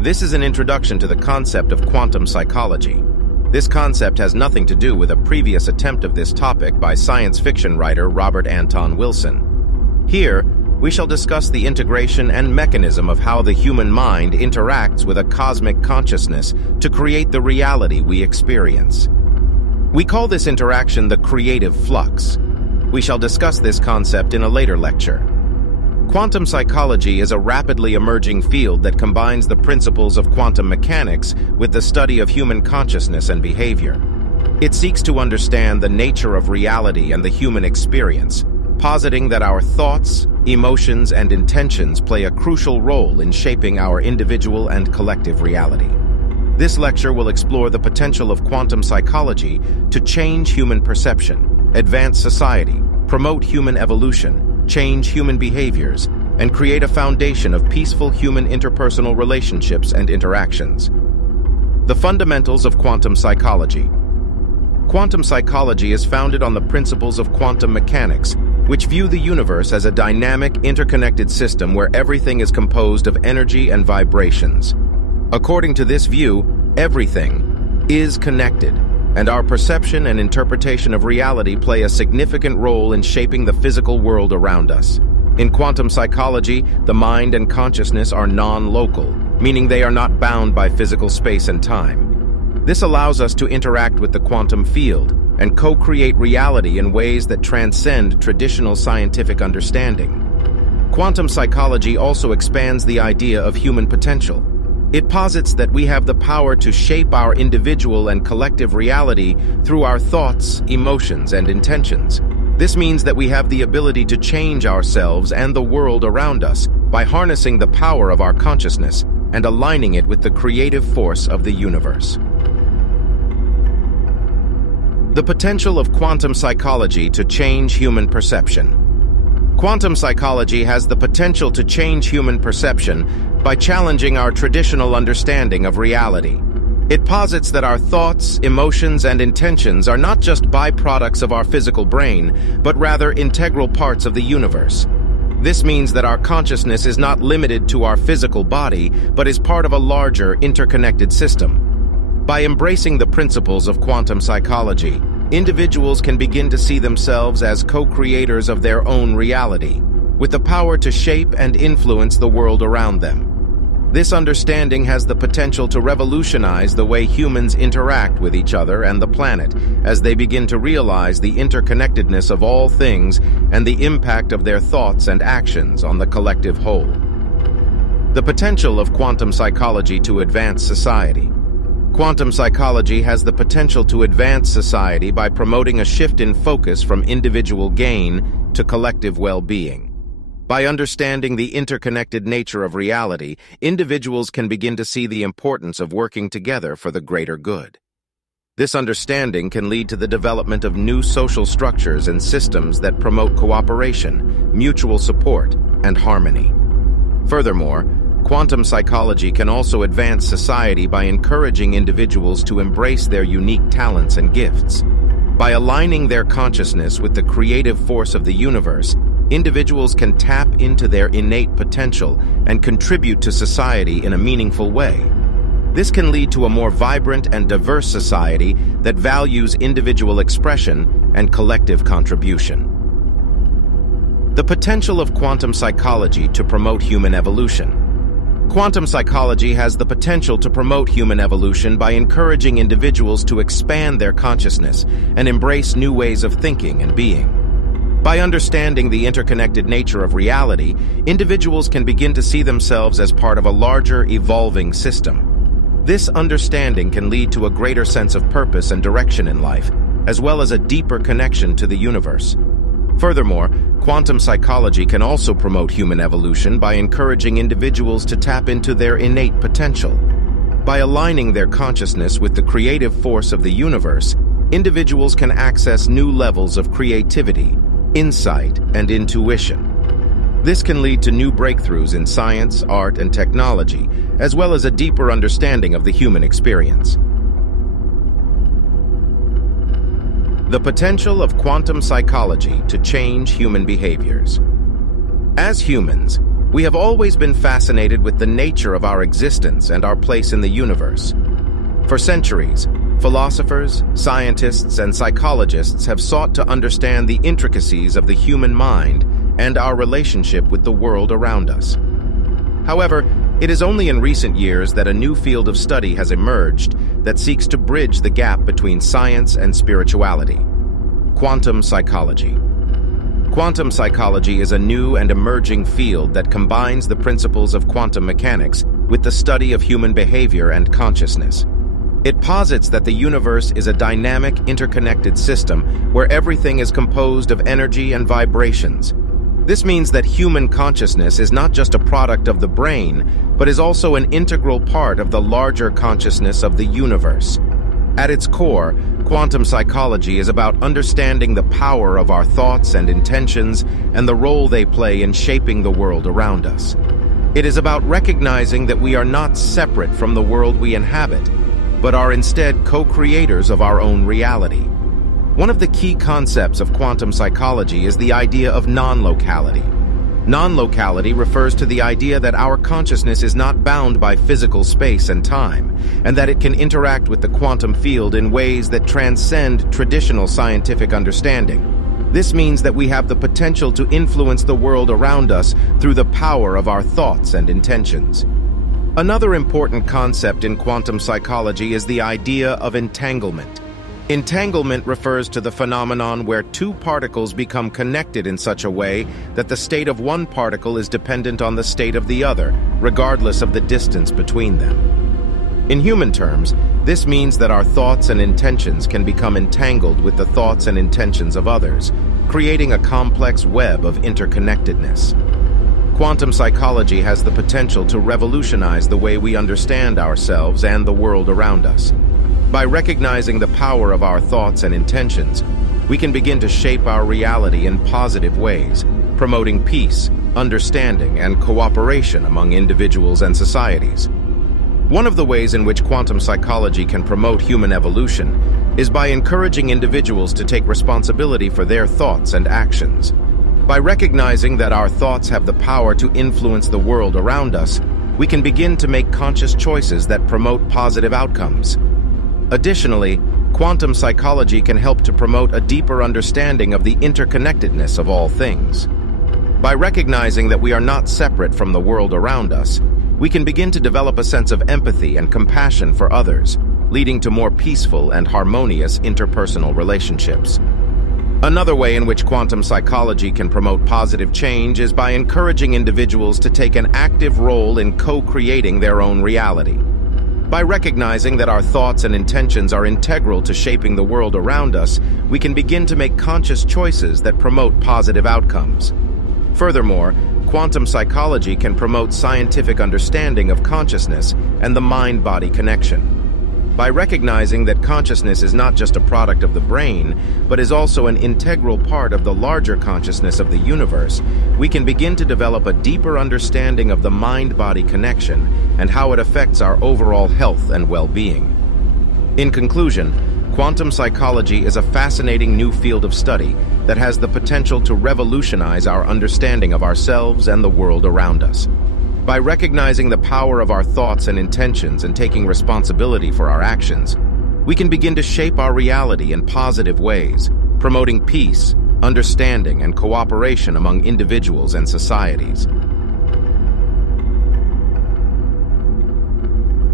This is an introduction to the concept of quantum psychology. This concept has nothing to do with a previous attempt of this topic by science fiction writer Robert Anton Wilson. Here, we shall discuss the integration and mechanism of how the human mind interacts with a cosmic consciousness to create the reality we experience. We call this interaction the creative flux. We shall discuss this concept in a later lecture. Quantum psychology is a rapidly emerging field that combines the principles of quantum mechanics with the study of human consciousness and behavior. It seeks to understand the nature of reality and the human experience, positing that our thoughts, emotions, and intentions play a crucial role in shaping our individual and collective reality. This lecture will explore the potential of quantum psychology to change human perception, advance society, promote human evolution, change human behaviors, and create a foundation of peaceful human interpersonal relationships and interactions. The fundamentals of quantum psychology. Quantum psychology is founded on the principles of quantum mechanics, which view the universe as a dynamic, interconnected system where everything is composed of energy and vibrations. According to this view, everything is connected, and our perception and interpretation of reality play a significant role in shaping the physical world around us. In quantum psychology, the mind and consciousness are non-local, meaning they are not bound by physical space and time. This allows us to interact with the quantum field and co-create reality in ways that transcend traditional scientific understanding. Quantum psychology also expands the idea of human potential. It posits that we have the power to shape our individual and collective reality through our thoughts, emotions, and intentions. This means that we have the ability to change ourselves and the world around us by harnessing the power of our consciousness and aligning it with the creative force of the universe. The potential of quantum psychology to change human perception. Quantum psychology has the potential to change human perception by challenging our traditional understanding of reality. It posits that our thoughts, emotions, and intentions are not just byproducts of our physical brain, but rather integral parts of the universe. This means that our consciousness is not limited to our physical body, but is part of a larger, interconnected system. By embracing the principles of quantum psychology, individuals can begin to see themselves as co-creators of their own reality, with the power to shape and influence the world around them. This understanding has the potential to revolutionize the way humans interact with each other and the planet, as they begin to realize the interconnectedness of all things and the impact of their thoughts and actions on the collective whole. The potential of quantum psychology to advance society. Quantum psychology has the potential to advance society by promoting a shift in focus from individual gain to collective well-being. By understanding the interconnected nature of reality, individuals can begin to see the importance of working together for the greater good. This understanding can lead to the development of new social structures and systems that promote cooperation, mutual support, and harmony. Furthermore, quantum psychology can also advance society by encouraging individuals to embrace their unique talents and gifts. By aligning their consciousness with the creative force of the universe, individuals can tap into their innate potential and contribute to society in a meaningful way. This can lead to a more vibrant and diverse society that values individual expression and collective contribution. The potential of quantum psychology to promote human evolution. Quantum psychology has the potential to promote human evolution by encouraging individuals to expand their consciousness and embrace new ways of thinking and being. By understanding the interconnected nature of reality, individuals can begin to see themselves as part of a larger, evolving system. This understanding can lead to a greater sense of purpose and direction in life, as well as a deeper connection to the universe. Furthermore, quantum psychology can also promote human evolution by encouraging individuals to tap into their innate potential. By aligning their consciousness with the creative force of the universe, individuals can access new levels of creativity, insight, and intuition. This can lead to new breakthroughs in science, art, and technology, as well as a deeper understanding of the human experience. The potential of quantum psychology to change human behaviors. As humans, We have always been fascinated with the nature of our existence and our place in the universe. For centuries, philosophers, scientists, and psychologists have sought to understand the intricacies of the human mind and our relationship with the world around us. However, it is only in recent years that a new field of study has emerged that seeks to bridge the gap between science and spirituality: quantum psychology. Quantum psychology is a new and emerging field that combines the principles of quantum mechanics with the study of human behavior and consciousness. It posits that the universe is a dynamic, interconnected system where everything is composed of energy and vibrations. This means that human consciousness is not just a product of the brain, but is also an integral part of the larger consciousness of the universe. At its core, quantum psychology is about understanding the power of our thoughts and intentions and the role they play in shaping the world around us. It is about recognizing that we are not separate from the world we inhabit, but are instead co-creators of our own reality. One of the key concepts of quantum psychology is the idea of non-locality. Non-locality refers to the idea that our consciousness is not bound by physical space and time, and that it can interact with the quantum field in ways that transcend traditional scientific understanding. This means that we have the potential to influence the world around us through the power of our thoughts and intentions. Another important concept in quantum psychology is the idea of entanglement. Entanglement refers to the phenomenon where two particles become connected in such a way that the state of one particle is dependent on the state of the other, regardless of the distance between them. In human terms, this means that our thoughts and intentions can become entangled with the thoughts and intentions of others, creating a complex web of interconnectedness. Quantum psychology has the potential to revolutionize the way we understand ourselves and the world around us. By recognizing the power of our thoughts and intentions, we can begin to shape our reality in positive ways, promoting peace, understanding, and cooperation among individuals and societies. One of the ways in which quantum psychology can promote human evolution is by encouraging individuals to take responsibility for their thoughts and actions. By recognizing that our thoughts have the power to influence the world around us, we can begin to make conscious choices that promote positive outcomes. Additionally, quantum psychology can help to promote a deeper understanding of the interconnectedness of all things. By recognizing that we are not separate from the world around us, we can begin to develop a sense of empathy and compassion for others, leading to more peaceful and harmonious interpersonal relationships. Another way in which quantum psychology can promote positive change is by encouraging individuals to take an active role in co-creating their own reality. By recognizing that our thoughts and intentions are integral to shaping the world around us, we can begin to make conscious choices that promote positive outcomes. Furthermore, quantum psychology can promote scientific understanding of consciousness and the mind-body connection. By recognizing that consciousness is not just a product of the brain, but is also an integral part of the larger consciousness of the universe, we can begin to develop a deeper understanding of the mind-body connection and how it affects our overall health and well-being. In conclusion, quantum psychology is a fascinating new field of study that has the potential to revolutionize our understanding of ourselves and the world around us. By recognizing the power of our thoughts and intentions and taking responsibility for our actions, we can begin to shape our reality in positive ways, promoting peace, understanding, and cooperation among individuals and societies.